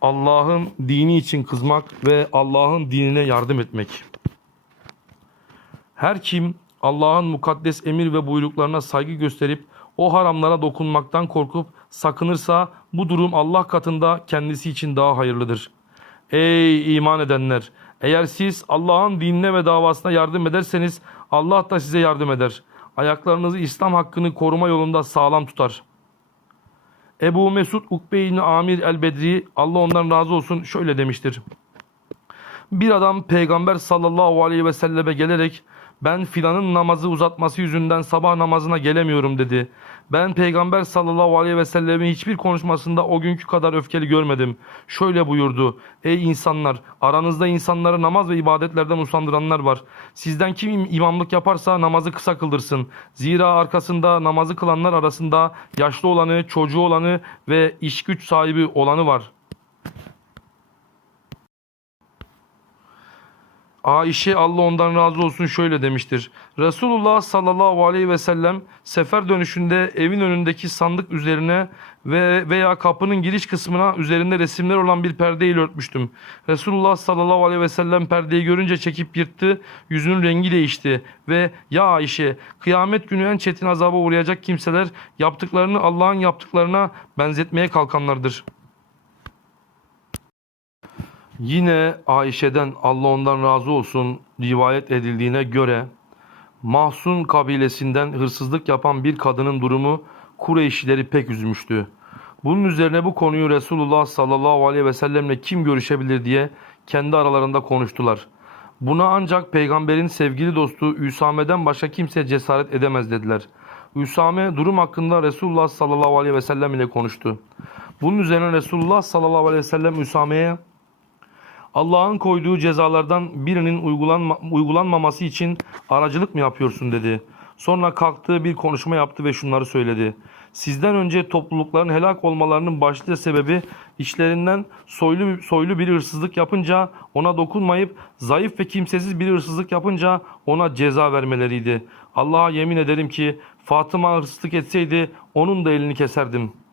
Allah'ın dini için kızmak ve Allah'ın dinine yardım etmek. Her kim Allah'ın mukaddes emir ve buyruklarına saygı gösterip o haramlara dokunmaktan korkup sakınırsa bu durum Allah katında kendisi için daha hayırlıdır. Ey iman edenler! Eğer siz Allah'ın dinine ve davasına yardım ederseniz Allah da size yardım eder. Ayaklarınızı İslam hakkını koruma yolunda sağlam tutar. Ebu Mesud Ukbe Amir el-Bedri Allah ondan razı olsun şöyle demiştir. Bir adam peygamber sallallahu aleyhi ve selleme gelerek ben filanın namazı uzatması yüzünden sabah namazına gelemiyorum dedi. Ben peygamber sallallahu aleyhi ve sellemin hiçbir konuşmasında o günkü kadar öfkeli görmedim. Şöyle buyurdu. Ey insanlar aranızda insanları namaz ve ibadetlerden usandıranlar var. Sizden kim im- imamlık yaparsa namazı kısa kıldırsın. Zira arkasında namazı kılanlar arasında yaşlı olanı, çocuğu olanı ve iş güç sahibi olanı var.'' Ayşe Allah ondan razı olsun şöyle demiştir. Resulullah sallallahu aleyhi ve sellem sefer dönüşünde evin önündeki sandık üzerine ve veya kapının giriş kısmına üzerinde resimler olan bir perdeyle örtmüştüm. Resulullah sallallahu aleyhi ve sellem perdeyi görünce çekip yırttı, yüzünün rengi değişti ve ya Ayşe kıyamet günü en çetin azaba uğrayacak kimseler yaptıklarını Allah'ın yaptıklarına benzetmeye kalkanlardır.'' Yine Ayşe'den Allah ondan razı olsun rivayet edildiğine göre Mahsun kabilesinden hırsızlık yapan bir kadının durumu Kureyşlileri pek üzmüştü. Bunun üzerine bu konuyu Resulullah sallallahu aleyhi ve sellemle kim görüşebilir diye kendi aralarında konuştular. Buna ancak peygamberin sevgili dostu Üsame'den başka kimse cesaret edemez dediler. Üsame durum hakkında Resulullah sallallahu aleyhi ve sellem ile konuştu. Bunun üzerine Resulullah sallallahu aleyhi ve sellem Üsame'ye Allah'ın koyduğu cezalardan birinin uygulanma, uygulanmaması için aracılık mı yapıyorsun dedi. Sonra kalktığı bir konuşma yaptı ve şunları söyledi. Sizden önce toplulukların helak olmalarının başlıca sebebi işlerinden soylu, soylu bir hırsızlık yapınca ona dokunmayıp zayıf ve kimsesiz bir hırsızlık yapınca ona ceza vermeleriydi. Allah'a yemin ederim ki Fatıma hırsızlık etseydi onun da elini keserdim.''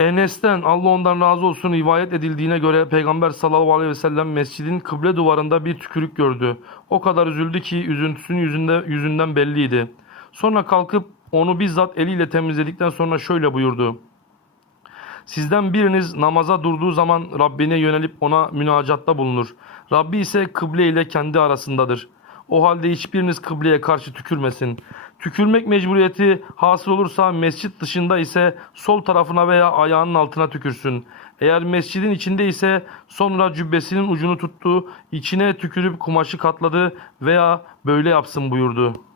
Enes'ten Allah ondan razı olsun rivayet edildiğine göre Peygamber sallallahu aleyhi ve sellem mescidin kıble duvarında bir tükürük gördü. O kadar üzüldü ki üzüntüsünün yüzünde, yüzünden belliydi. Sonra kalkıp onu bizzat eliyle temizledikten sonra şöyle buyurdu. Sizden biriniz namaza durduğu zaman Rabbine yönelip ona münacatta bulunur. Rabbi ise kıble ile kendi arasındadır. O halde hiçbiriniz kıbleye karşı tükürmesin. Tükürmek mecburiyeti hasıl olursa mescit dışında ise sol tarafına veya ayağının altına tükürsün. Eğer mescidin içinde ise sonra cübbesinin ucunu tuttu, içine tükürüp kumaşı katladı veya böyle yapsın buyurdu.''